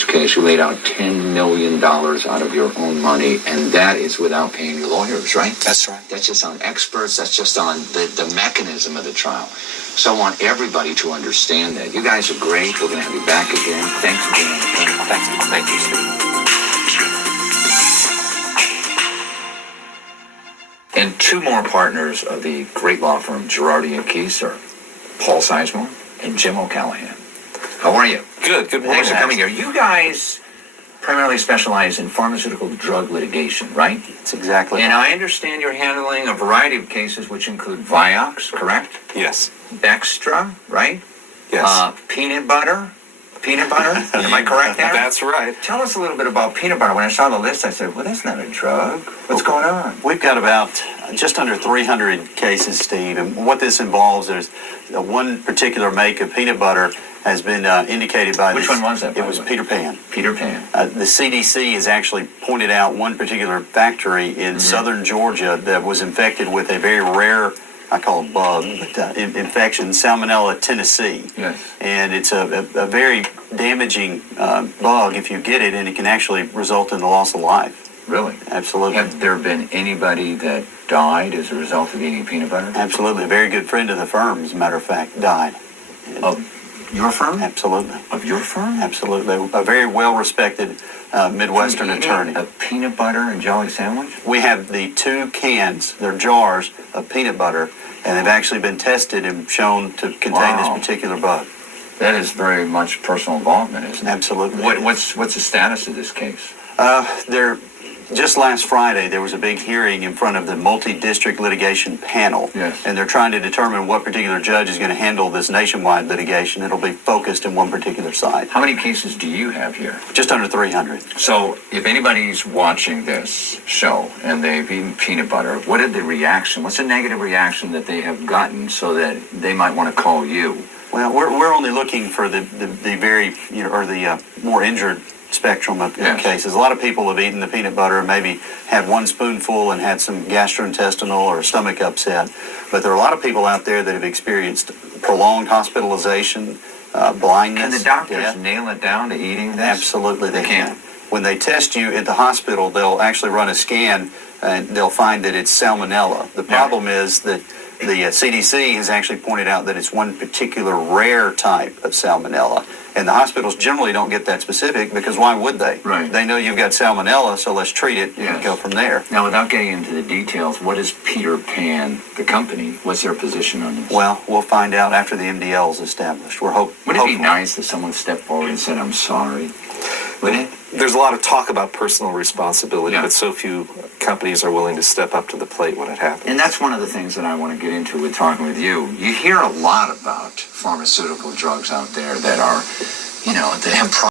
such case. You laid out $10 million out of your own money, and that is without paying your lawyers, right? That's right. That's just on experts. That's just on the mechanism of the trial. So I want everybody to understand that. You guys are great. We're going to have you back again. Thanks for being on the panel. Thank you, Steve. And two more partners of the great law firm Girardi Keese are Paul Sizemore and Jim O'Callahan. How are you? Good morning. Thanks for coming here. You guys primarily specialize in pharmaceutical drug litigation, right? That's exactly And right. I understand you're handling a variety of cases which include Vioxx, correct? Yes. Dextra, right? Yes. Peanut butter. Am I correct there? That's right. Tell us a little bit about peanut butter. When I saw the list, I said, well, that's not a drug. What's going on? We've got about just under 300 cases, Steve, and what this involves is one particular make of peanut butter has been indicated by Which one was that, by It was the way? Peter Pan. Peter Pan. The CDC has actually pointed out one particular factory in southern Georgia that was infected with a very rare, I call it bug, but infection, salmonella Tennessee. Yes. And it's a very damaging bug if you get it, and it can actually result in the loss of life. Really? Absolutely. Have there been anybody that died as a result of eating peanut butter? Absolutely. A very good friend of the firm, as a matter of fact, died. Of your firm? Absolutely. Of your firm? Absolutely. A very well-respected Midwestern From eating attorney. a peanut butter and jelly sandwich? We have the 2 cans, they're jars of peanut butter, and they've actually been tested and shown to contain this particular bug. That is very much personal involvement, isn't it? Absolutely. What's the status of this case? Just last Friday, there was a big hearing in front of the multi-district litigation panel. Yes. And they're trying to determine what particular judge is going to handle this nationwide litigation. It'll be focused in one particular side. How many cases do you have here? Just under 300. So if anybody's watching this show and they've eaten peanut butter, what's the negative reaction that they have gotten so that they might want to call you? Well, we're only looking for the very, or the more injured spectrum of cases. A lot of people have eaten the peanut butter and maybe had one spoonful and had some gastrointestinal or stomach upset. But there are a lot of people out there that have experienced prolonged hospitalization, blindness. Can the doctors death. nail it down to eating this? Absolutely, they can. When they test you at the hospital, they'll actually run a scan and they'll find that it's salmonella. The problem is that the CDC has actually pointed out that it's one particular rare type of salmonella. And the hospitals generally don't get that specific because why would they? Right. They know you've got salmonella, so let's treat it and go from there. Now, without getting into the details, what is Peter Pan, the company? What's their position on this? Well, we'll find out after the MDL is established. Would it be nice if someone stepped forward and said, I'm sorry? Would it? There's a lot of talk about personal responsibility, Yeah. but so few companies are willing to step up to the plate when it happens. And that's one of the things that I want to get into with talking with you. You hear a lot about pharmaceutical drugs out there that are, that have